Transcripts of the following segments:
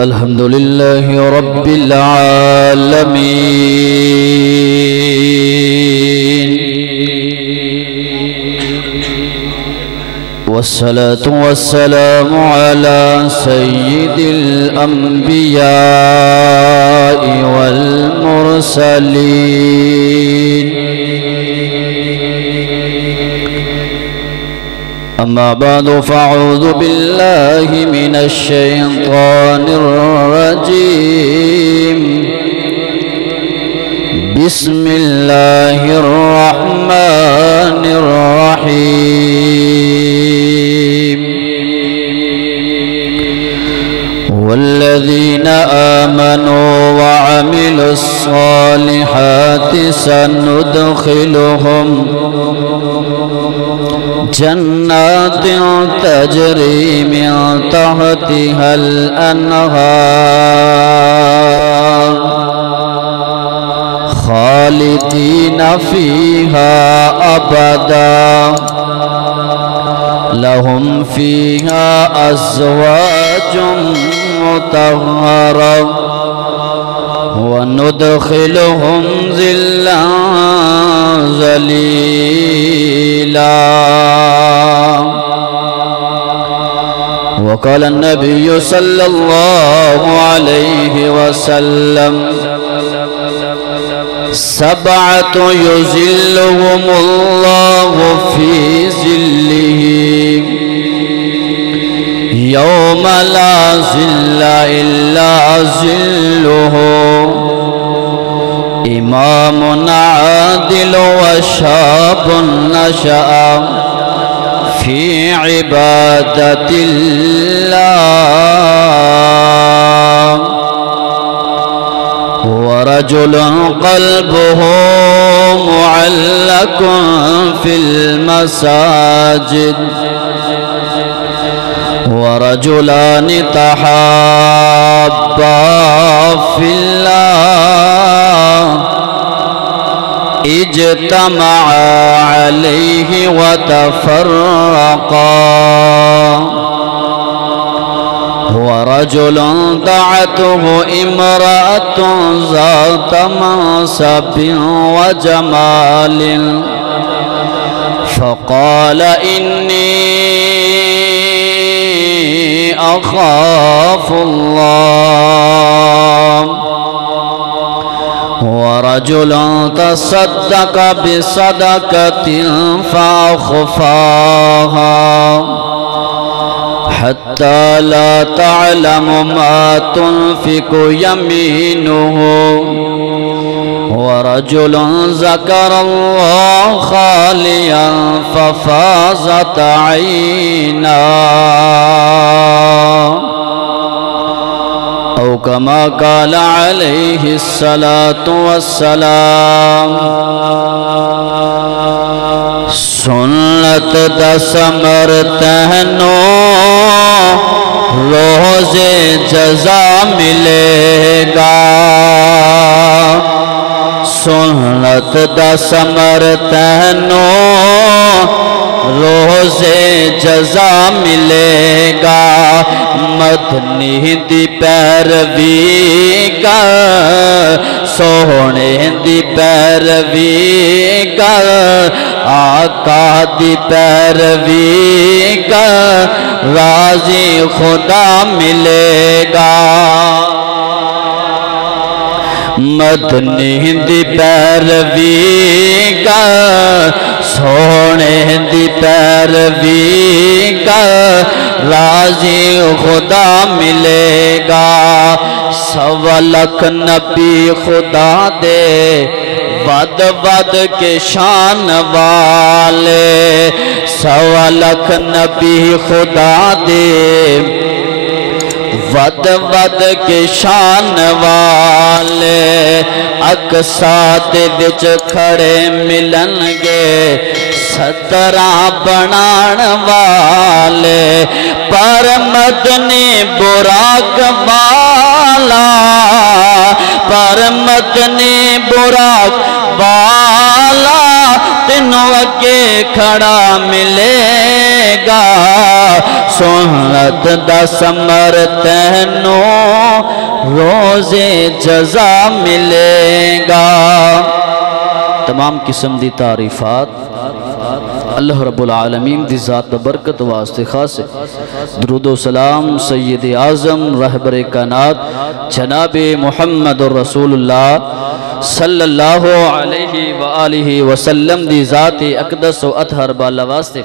الحمد لله رب العالمين والصلاة والسلام على سيد الأنبياء والمرسلين أما بعد فأعوذ بالله من الشيطان الرجيم بسم الله الرحمن الرحيم والذين آمنوا وعملوا الصالحات سندخلهم جنات تجري من تحتها الأنهار خالدين فيها أبدا لهم فيها أزواج مطهرة وندخلهم ظلا ظليلا وقال النبي صلى الله عليه وسلم سبعة يظلهم الله في ظله يوم لا ظل إلا ظله إمام عادل وشاب نشأ في عبادة الله ورجل قلبه معلق في المساجد ورجلان تحابا في الله اجتمعا عليه وتفرقا ورجل دعته امرأة ذات منصب وجمال فقال إني أخاف الله ورجل تصدق بصدقة فأخفاها حتى لا تعلم ما تنفق يمينه ورجل ذكر الله خاليا ففاضت عيناه أو كما قال عليه الصلاة والسلام سنت دس مرتہنو روز جزا ملے گا سنت دس مرتہنو روز جزا ملے گا مدنی دی پیروی کر سونے دی پیروی کر آقا دی پیروی کر راضی خدا ملے گا مدنی دی پیروی کر سونے دی پیروی کر راضی خدا ملے گا سوا لکھ نبی خدا دے ود ود کے شان والے سوا لکھ نبی خدا دے ود ود کے شان والے اقصا دے وچ کھڑے ملن گے صدراں بنان والے پر مدنی براق والا پر مدنی براق والا تے تینوں اگے کھڑا ملے گا سنت دا ثمر تینوں روز جزا ملے گا۔ تمام قسم دی تعریفات اللہ رب العالمین دی ذات برکت واسطے خاص درود و سلام سید اعظم رہبر کائنات جناب محمد رسول اللہ صلی اللہ علیہ وآلہ وسلم دی ذات اقدس و اطہر بالا واسطے۔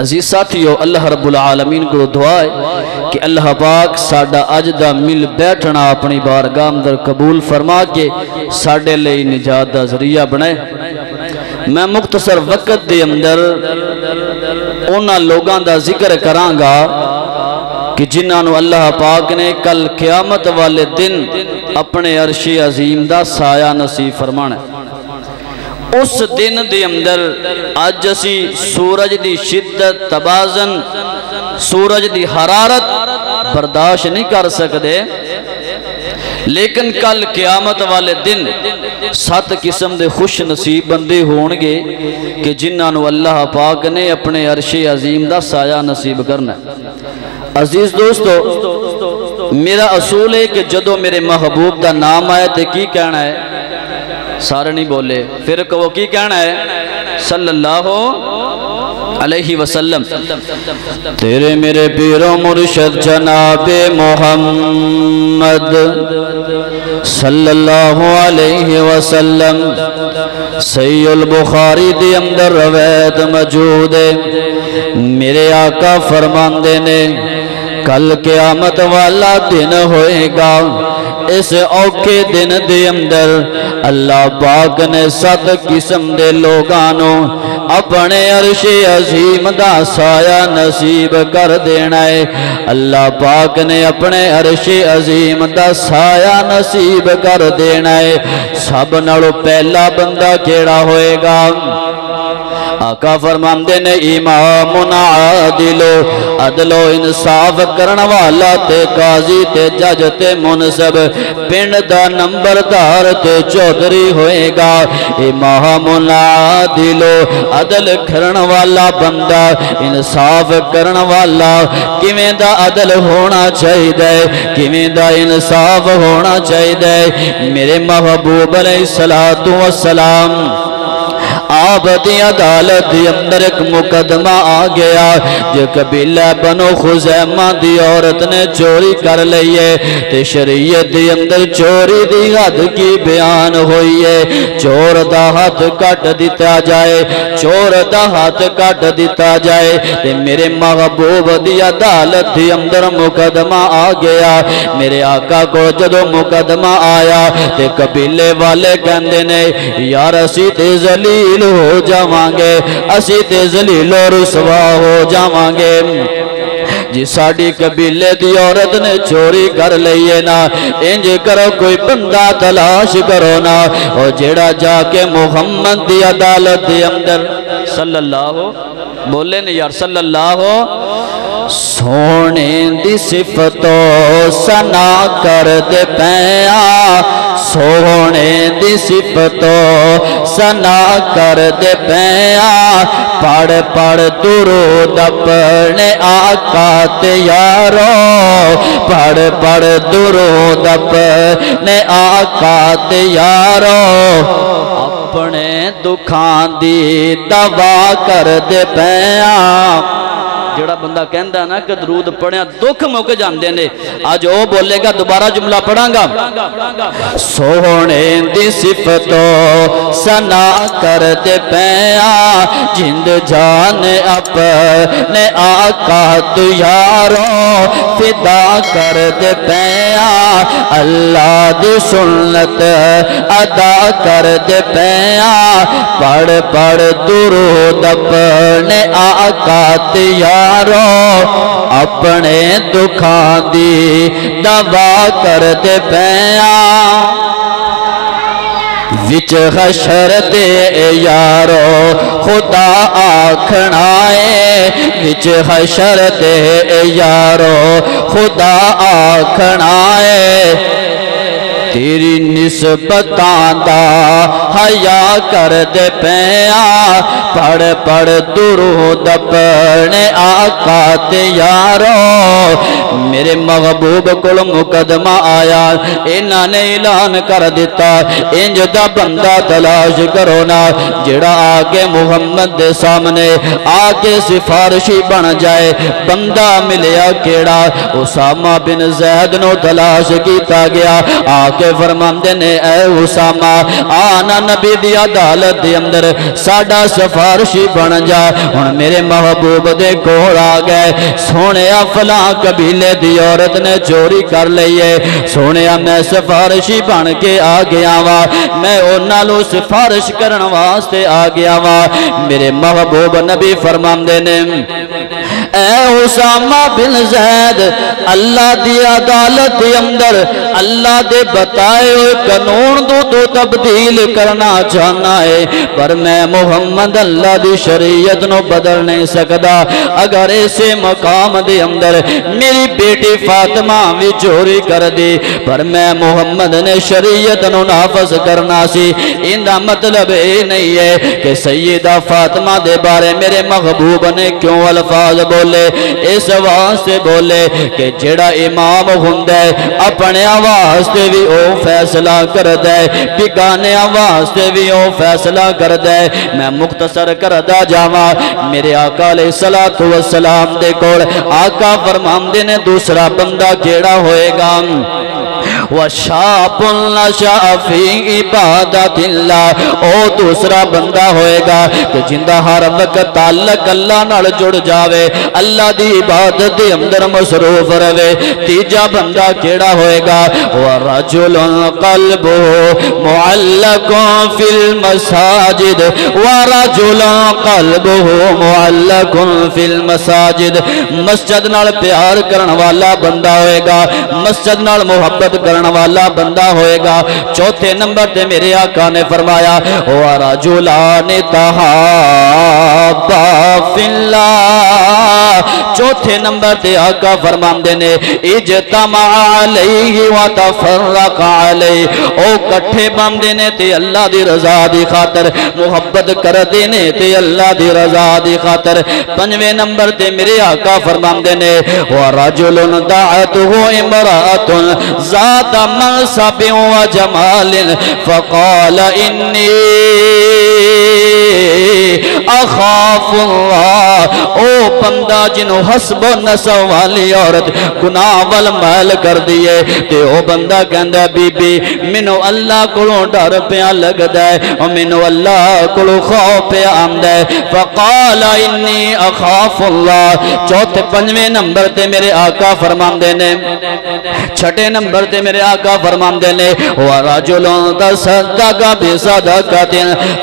عزیز ساتھیو، اللہ رب العالمین کو دعا ہے کہ اللہ پاک ساڑھا اج دا مل بیٹھنا اپنی بارگاہ اندر قبول فرما کے ساڑھے لئی نجات دا ذریعہ بنائے۔ میں مختصر وقت دے اندر انہاں لوگاں دا ذکر کرانگا کہ جنہاں نو اللہ پاک نے کل قیامت والے دن اپنے عرش عظیم دا سایہ نصیب فرمانا ہے۔ اس دن دے اندر آج اسی سورج دی شدت تبازن سورج دی حرارت برداشت نہیں کر سکتے، لیکن کل قیامت والے دن 7 قسم دے خوش نصیب بندے ہونگے کہ جنہاں نو اللہ پاک نے اپنے عرش عظیم دا سایہ نصیب کرنا ہے۔ عزیز دوستو، میرا اصول ہے کہ جدو میرے محبوب دا نام آئے تے کی کہنا ہے؟ سارے نہیں بولے، پھر وہ کی کہنا ہے؟ صلی اللہ علیہ وسلم۔ تیرے میرے پیر و مرشد جناب محمد صلی اللہ علیہ وسلم صحیح البخاری دی اندر روایت موجود ہے، میرے آقا فرماندے نے کل قیامت والا دن ہوئے گا، اس اوکھے دن دے اندر اللہ پاک نے 7 قسم دے لوگانوں اپنے عرش عظیم دا سایہ نصیب کر دینا ہے۔ اللہ پاک نے اپنے عرش عظیم دا سایہ نصیب کر دینا ہے۔ سب نالوں پہلا بندہ کیڑا ہوئے گا؟ آقا فرماندے نے امام عادل عدل و انصاف کرن والا تے قاضی تے جج تے منصب پنڈ دا نمبردار تے چودھری ہوئے گا۔ امام عادل عدل کرن والا بندہ انصاف کرن والا، کیویں دا عدل ہونا چاہیے، کیویں دا انصاف ہونا چاہیے؟ میرے محبوب علیہ السلام آپ دی عدالت دی اندر ایک مقدمہ آ گیا، جو قبیلہ بنو خزیمہ دی عورت نے چوری کر لئیے، تے شریعت دی اندر چوری دی حد کی بیان ہوئی ہے۔ چور دا ہاتھ کٹ دیتا جائے، چور دا ہاتھ کٹ دیتا جائے، تے میرے محبوب دی عدالت دی اندر مقدمہ آ گیا۔ میرے آقا کو جدو مقدمہ آیا تے قبیلے والے کہندے نے یار اسی تے ذلیل ہو جاوانگے، اسی تے ذلیل و رسوا ہو جاوانگے، جی ساڑی قبیلے دی عورت نے چوری کر لئیے نا، انج کرو کوئی بندہ تلاش کرو نا، اور جیڑا جا کے محمد دی عدالت دی اندر صلی اللہ بولے نے یار صلی اللہ سونے دی صفتو سنا کر دے پیا، سونے دی صفتو سنا کر دے پیا، پڑھ پڑھ درود اپنے آقا تے یارو، پڑھ پڑھ درود اپنے آقا تے یارو، اپنے دکھان دی دعا کر دے پیا۔ جڑا بندہ کہندہ نا کہ درود پڑھیں دکھ موقع جاندے نے، آج وہ بولے گا دوبارہ جملہ پڑھاں گا۔ سونے دی صفتو سنا کر دے پیا، جند جان اپنے آقا تو یارو، فدا کر دے پیا، اللہ دی سنت ادا کر دے پیا، پڑھ پڑھ درود اپنے آقا تو یارو، اپنے دکھان دی دعا کر دے پیا۔ وچ حشر دے یارو خدا آکھنا ہے، وچ حشر دے یارو خدا آکھنا ہے، تیری نسبتاں دا حیا کر دے پیا پڑھ پڑھ درود اپنے آقا تے یارو میرے محبوب کل مقدمہ آیا انہاں نے اعلان کر دیتا انج دا بندہ تلاش کرو نا جڑا آگے محمد دے سامنے آگے سفارشی بن جائے بندہ ملیا کیڑا اسامہ بن زید نو تلاش کیتا گیا آگے فرماندے نے اے اسامہ آنا نبی دی عدالت دے اندر ساڑا سفارشی بن جا ہن میرے محبوب دے کول آ گئے سونیا فلاں قبیلے دی عورت نے چوری کر لئیے سونیا میں سفارشی بن کے آ گیا وا میں انہاں نوں سفارش کرن واسطے آ گیا وا میرے محبوب نبی فرماندے نے اے اسامہ بن زید اللہ دی عدالت دے اندر اللہ دے بتائے ہوئے قانون تو تبدیل کرنا چاہنا ہے پر میں محمد اللہ دی شریعت نو بدل نہیں سکدا اگر ایسے مقام دے اندر میری بیٹی فاطمہ بھی چوری کر دی پر میں محمد نے شریعت نو نافذ کرنا سی اندہ مطلب یہ نہیں ہے کہ سیدہ فاطمہ دے بارے میرے محبوب نے کیوں الفاظ بولے اس واسطے بولے کہ جڑا امام ہوندے اپنے واسطے بھی او فیصلہ کر دے بگانے واسطے بھی او فیصلہ کر دے میں مختصر کردہ جاواں میرے آقا علیہ السلام دے کول آقا فرماندے نے دوسرا بندہ کیڑا ہوئے گا وَشَابٌ نَشَأَ فِي عِبَادَةِ اللَّهِ او دوسرا بندہ ہوئے گا کہ جندہ ہر وقت تعلق اللہ نال جڑ جاوے اللہ دی عبادت دی اندر مصروف روے تیجا بندہ کیڑا ہوئے گا وَرَجُلٌ قَلْبُهُ مُعَلَّقٌ فِي الْمَسَاجِدِ وَرَجُلٌ قَلْبُهُ مُعَلَّقٌ فِي الْمَسَاجِدِ مسجد نال پیار کرن والا بندہ ہوئے گا مسجد نال محبت کرن والا بندہ ہوئے گا چوتھے نمبر تے میرے آقا نے فرمایا وَرَجُلَانِ تَحَابَّا فِي اللَّهِ چوتھے نمبر تے آقا فرماندے نے اجتمع علیہ وتفرق علیہ او کٹھے باندے نے تے اللہ دی رضا دی خاطر محبت کر دینے تے اللہ دی رضا دی خاطر پنجویں نمبر تے میرے آقا فرماندے نے وَرَجُلٌ دَعَتُهُ امرأة ذات منصب وجمال فقال إني اخاف اللہ او بندہ جنہوں حسب و نسب والی عورت گناہ والمال کر دیئے تے او بندہ کہندہ بی بی منو اللہ کلوں ڈر پیا لگ دائے منو اللہ کلوں خوف پیا آمدائے فقال انی اخاف اللہ چوتھے پنجویں نمبر تے میرے آقا فرمان دینے چھٹے نمبر تے میرے آقا فرمان دینے وَرَجُلٌ تَصَدَّقَ بِصَدَقَةٍ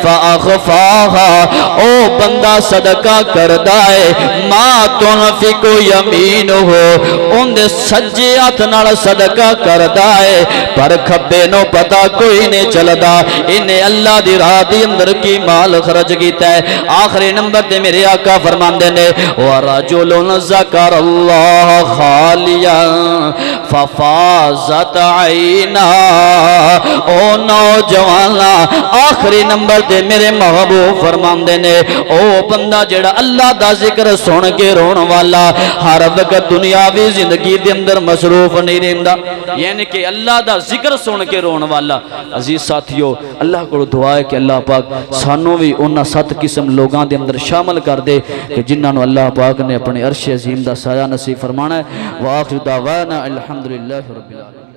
فَأَخْفَاهَا او بندہ صدقہ کردائے ما تنفق یمینہ ان دے سجیات نال صدقہ کردائے پر کھبے نو پتا کوئی نہیں چلدا انہیں اللہ دی راہ دی اندر کی مال خرج کیتا ہے آخری نمبر تے میرے آقا فرمان دینے وَرَجُلٌ ذَكَرَ اللَّهَ خَالِيًا فَفَازَتْ عَيْنَا او نوجوانا آخری نمبر تے میرے محبوب فرمان دینے او بندہ جڑا اللہ دا ذکر سن کے رون والا ہر وقت دنیاوی زندگی دے اندر مصروف نہیں رہندا یعنی کہ اللہ دا ذکر سن کے رون والا عزیز ساتھیو اللہ کو دعا ہے کہ اللہ پاک سانوں بھی انہاں 7 قسم لوگاں دے اندر شامل کر دے کہ جنہاں نو اللہ پاک نے اپنے عرش عظیم دا سایہ نصیب فرمانا ہے وآخر دعوانا الحمدللہ رب العالمین